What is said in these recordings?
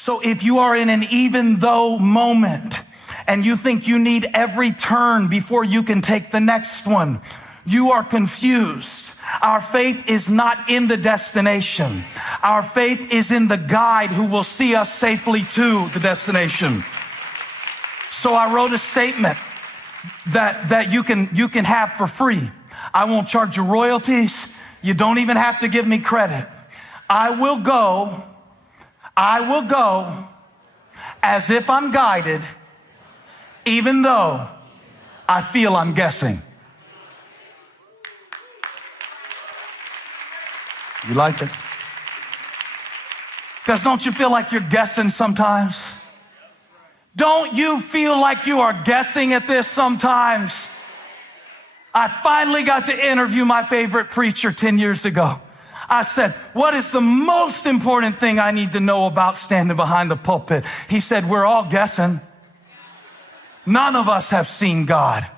So if you are in an even though moment and you think you need every turn before you can take the next one, you are confused. Our faith is not in the destination. Our faith is in the guide who will see us safely to the destination. So I wrote a statement that you can have for free. I won't charge you royalties. You don't even have to give me credit. I will go as if I'm guided, even though I feel I'm guessing. You like it? Because don't you feel like you're guessing sometimes? Don't you feel like you are guessing at this sometimes? I finally got to interview my favorite preacher 10 years ago. I said, what is the most important thing I need to know about standing behind the pulpit? He said, we're all guessing. None of us have seen God.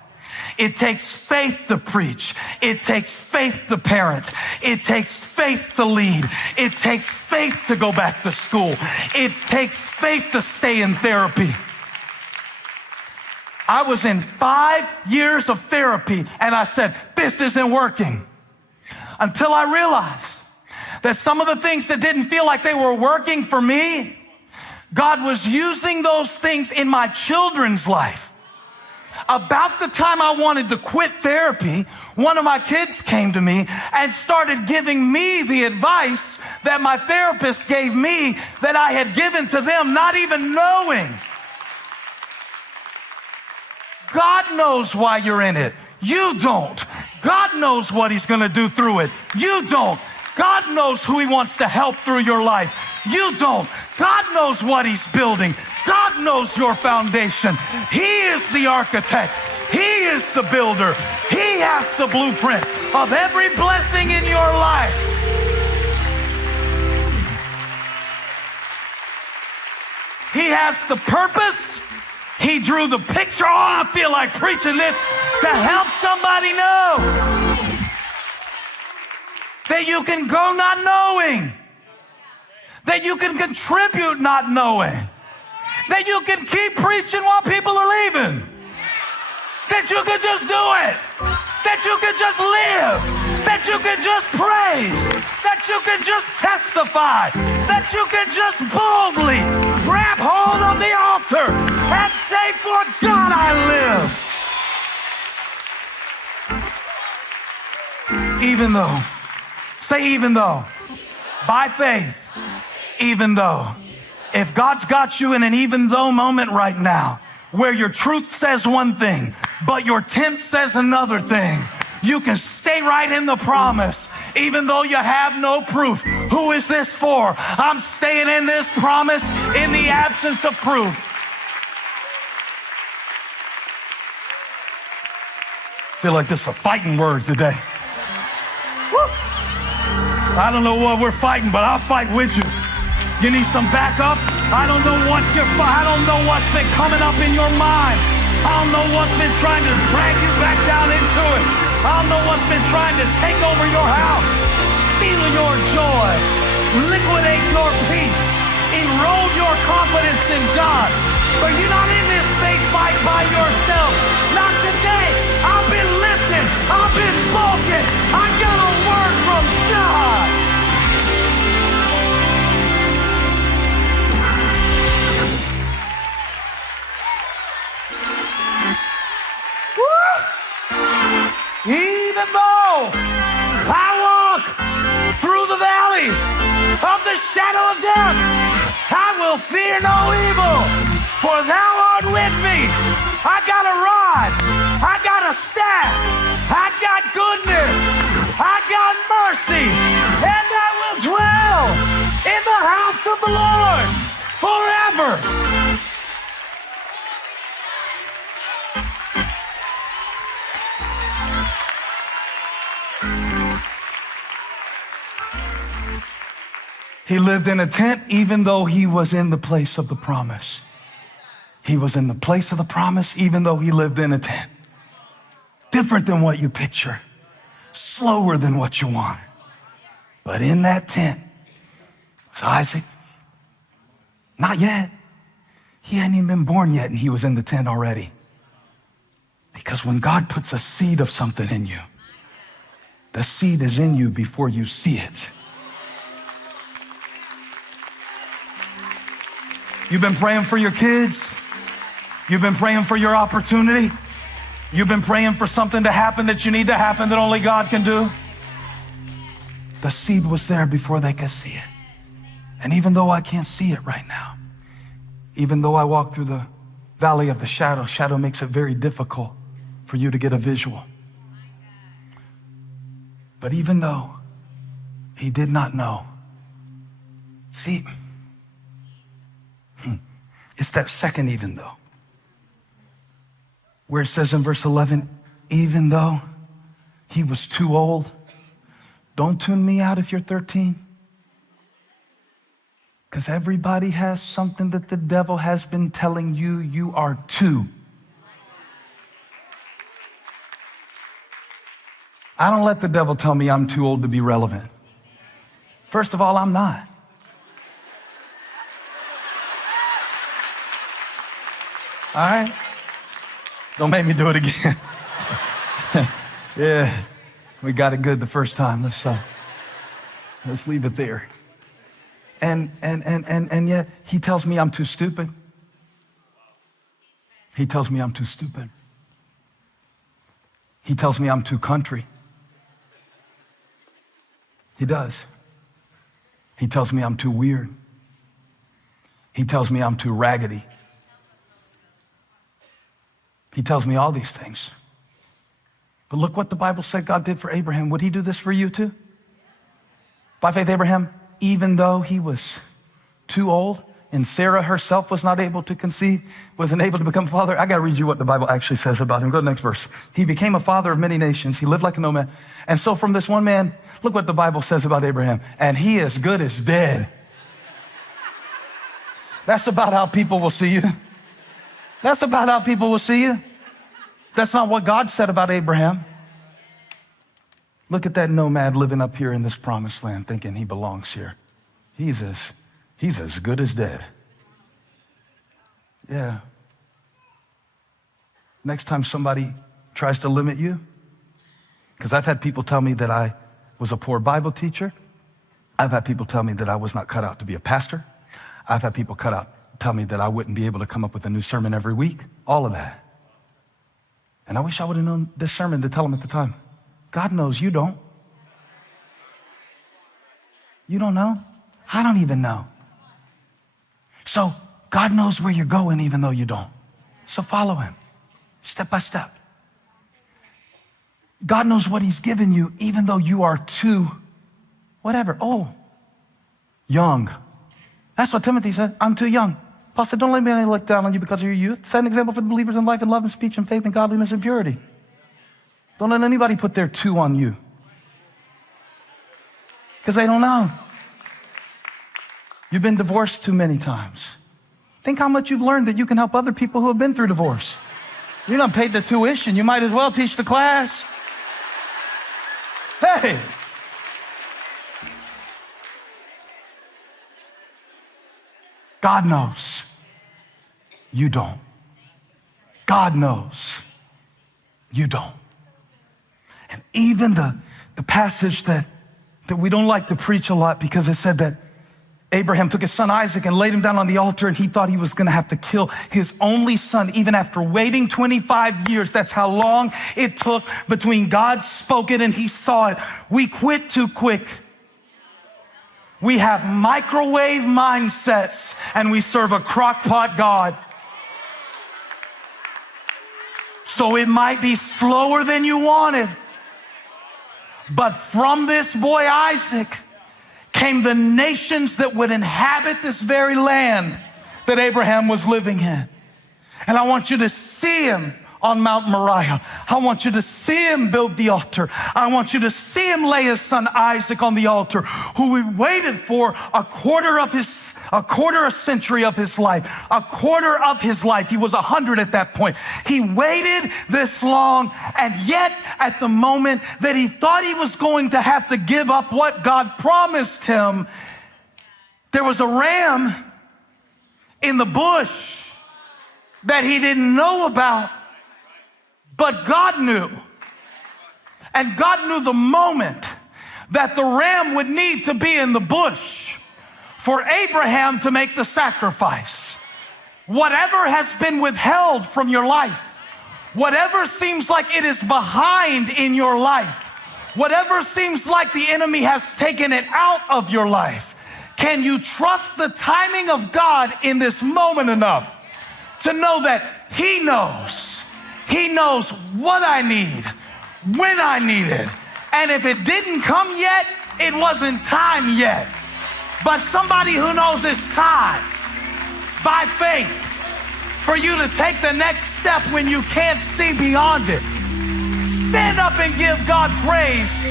It takes faith to preach. It takes faith to parent. It takes faith to lead. It takes faith to go back to school. It takes faith to stay in therapy. I was in 5 years of therapy and I said, this isn't working. Until I realized that some of the things that didn't feel like they were working for me, God was using those things in my children's life. About the time I wanted to quit therapy, one of my kids came to me and started giving me the advice that my therapist gave me that I had given to them, not even knowing. God knows why you're in it. You don't. God knows what he's going to do through it. You don't. God knows who he wants to help through your life. You don't. God knows what he's building. God knows your foundation. He is the architect. He is the builder. He has the blueprint of every blessing in your life. He has the purpose. He drew the picture. Oh, I feel like preaching this to help somebody know that you can go not knowing, that you can contribute not knowing, that you can keep preaching while people are leaving, that you can just do it, that you can just live, that you can just praise, that you can just testify, that you can just boldly grab hold of the altar and say, for God I live. Even though. Say even though. By faith. Even though. If God's got you in an even though moment right now, where your truth says one thing, but your tent says another thing, you can stay right in the promise, even though you have no proof. Who is this for? I'm staying in this promise in the absence of proof. I feel like this is a fighting word today. Woo. I don't know what we're fighting, but I'll fight with you. You need some backup? I don't know what I don't know what's been coming up in your mind. I don't know what's been trying to drag you back down into it. I don't know what's been trying to take over your house, steal your joy, liquidate your peace, erode your confidence in God. But you're not in this faith fight by yourself. Not today. I've been lifted. I've been spoken. I got a word from God. Woo! Even though I walk through the valley of the shadow of death, I will fear no evil. For thou art with me. I got a rod. I got a staff. I got goodness. I got mercy. And I will dwell in the house of the Lord forever. He lived in a tent even though he was in the place of the promise. He was in the place of the promise even though he lived in a tent. Different than what you picture. Slower than what you want. But in that tent was Isaac, Not yet. He hadn't even been born yet, and he was in the tent already. Because when God puts a seed of something in you, the seed is in you before you see it. You've been praying for your kids. You've been praying for your opportunity. You've been praying for something to happen that you need to happen that only God can do. The seed was there before they could see it. And even though I can't see it right now, even though I walk through the valley of the shadow makes it very difficult for you to get a visual. But even though he did not know, see, it's that second even though, where it says in verse 11, even though he was too old. Don't tune me out if you're 13. Because everybody has something that the devil has been telling you, you are too. I don't let the devil tell me I'm too old to be relevant. First of all, I'm not. All right? Don't make me do it again. Yeah, we got it good the first time. Let's leave it there. And yet he tells me I'm too stupid. He tells me I'm too stupid. He tells me I'm too country. He does. He tells me I'm too weird. He tells me I'm too raggedy. He tells me all these things. But look what the Bible said God did for Abraham. Would he do this for you too? By faith, Abraham, even though he was too old and Sarah herself was not able to conceive, wasn't able to become a father. I got to read you what the Bible actually says about him. Go to the next verse. He became a father of many nations. He lived like a nomad. And so from this one man, look what the Bible says about Abraham. And he as good as dead. That's about how people will see you. That's about how people will see you. That's not what God said about Abraham. Look at that nomad living up here in this promised land thinking he belongs here. He's as good as dead. Yeah. Next time somebody tries to limit you, because I've had people tell me that I was a poor Bible teacher. I've had people tell me that I was not cut out to be a pastor. I've had people tell me that I wouldn't be able to come up with a new sermon every week, all of that. And I wish I would have known this sermon to tell them at the time. God knows you don't. You don't know? I don't even know. So God knows where you're going even though you don't. So follow him, step by step. God knows what he's given you even though you are too, whatever, young. That's what Timothy said, I'm too young. Paul said, don't let anybody look down on you because of your youth. Set an example for the believers in life and love and speech and faith and godliness and purity. Don't let anybody put their two on you. Because they don't know. You've been divorced too many times. Think how much you've learned that you can help other people who have been through divorce. You done paid the tuition. You might as well teach the class. Hey. God knows. You don't. God knows. You don't. And even the passage that we don't like to preach a lot because it said that Abraham took his son Isaac and laid him down on the altar and he thought he was going to have to kill his only son even after waiting 25 years. That's how long it took between God spoke it and he saw it. We quit too quick. We have microwave mindsets and we serve a crock-pot God. So it might be slower than you wanted. But from this boy Isaac came the nations that would inhabit this very land that Abraham was living in. And I want you to see him on Mount Moriah. I want you to see him build the altar. I want you to see him lay his son Isaac on the altar, who we waited for a quarter a century of his life, a quarter of his life. He was 100 at that point. He waited this long, and yet at the moment that he thought he was going to have to give up what God promised him, there was a ram in the bush that he didn't know about, but God knew. And God knew the moment that the ram would need to be in the bush for Abraham to make the sacrifice. Whatever has been withheld from your life, whatever seems like it is behind in your life, whatever seems like the enemy has taken it out of your life, can you trust the timing of God in this moment enough to know that he knows? He knows what I need, when I need it. And if it didn't come yet, it wasn't time yet. But somebody who knows it's time, by faith, for you to take the next step when you can't see beyond it. Stand up and give God praise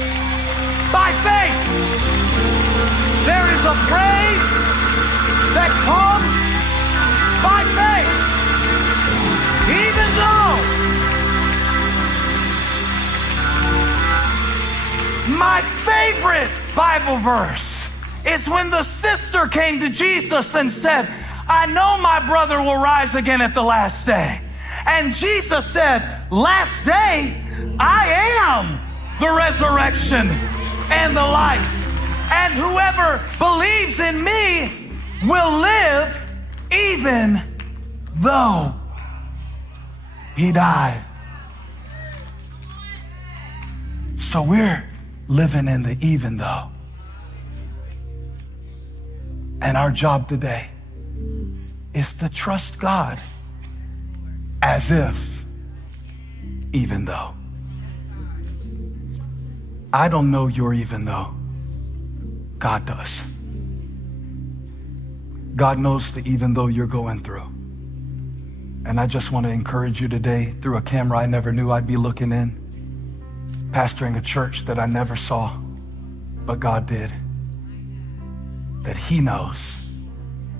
by faith. There is a praise that comes by faith. Even though my favorite Bible verse is when the sister came to Jesus and said, I know my brother will rise again at the last day. And Jesus said, last day, I am the resurrection and the life. And whoever believes in me will live even though he died. So we're living in the even though. And our job today is to trust God as if, even though. I don't know your even though. God does. God knows the even though you're going through. And I just want to encourage you today through a camera I never knew I'd be looking in, pastoring a church that I never saw, but God did, that he knows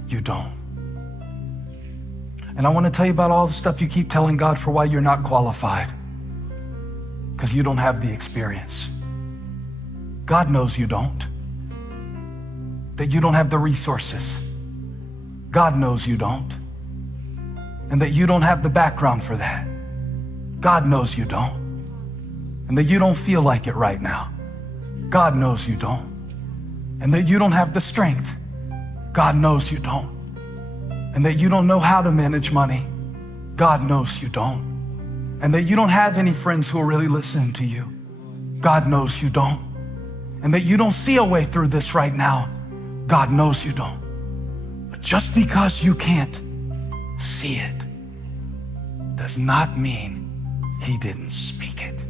you don't. And I want to tell you about all the stuff you keep telling God for why you're not qualified, because you don't have the experience. God knows you don't, that you don't have the resources. God knows you don't, and that you don't have the background for that. God knows you don't, and that you don't feel like it right now. God knows you don't, and that you don't have the strength. God knows you don't, and that you don't know how to manage money. God knows you don't, and that you don't have any friends who will really listen to you. God knows you don't, and that you don't see a way through this right now. God knows you don't. But just because you can't see it does not mean he didn't speak it.